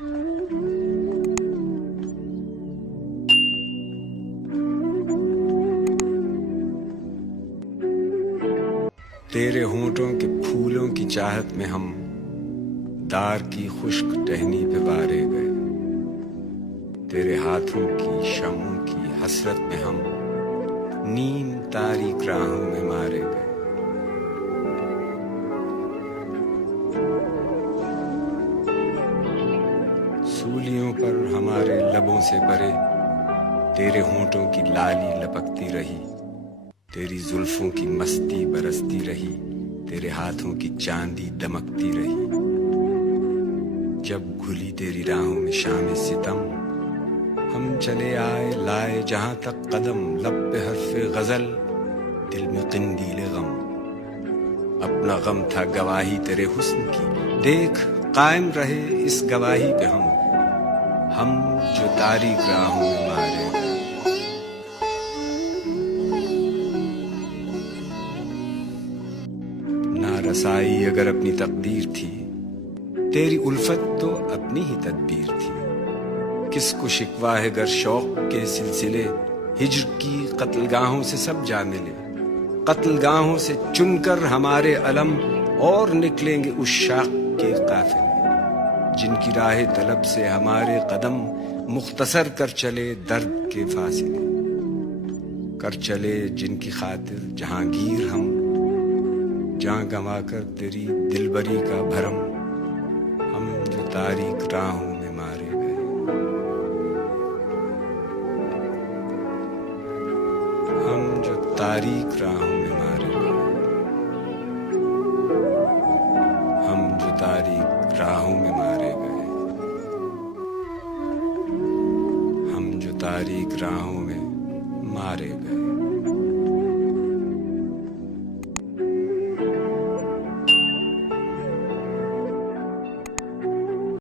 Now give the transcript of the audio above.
तेरे होंठों के फूलों की चाहत में हम दार की खुश्क टहनी पे वारे गए। तेरे हाथों की शमों की हसरत में हम नीम तारीक राहों में मारे गए। सूलियों पर हमारे लबों से भरे तेरे होंठों की लाली लपकती रही। तेरी जुल्फों की मस्ती बरसती रही, तेरे हाथों की चांदी दमकती रही। जब घुली तेरी राहों में शाम सितम, हम चले आए लाए जहां तक कदम। लब पे हर्फे गजल, दिल में किंदीले गम। अपना गम था गवाही तेरे हुस्न की, देख कायम रहे इस गवाही पे हम जो तारीक राहों में मारे गए। ना रसाई अगर अपनी तकदीर थी, तेरी उल्फत तो अपनी ही तदबीर थी। किसको शिकवा है गर शौक के सिलसिले, हिज्र की कत्लगाहों से सब जा मिले। कत्लगाहों से चुनकर हमारे अलम, और निकलेंगे उस शाख के काफिले। जिनकी राह तलब से हमारे कदम, मुख्तसर कर चले दर्द के फासिले। कर चले जिनकी खातिर जहांगीर हम, जान गंवाकर तेरी दिलबरी का भरम। हम जो तारीक राहों में मारे गए। हम जो तारीक राहों में मारे गए। हम जो तारीक राहों में मारे गए। हम जो तारीक राहों में मारे गए।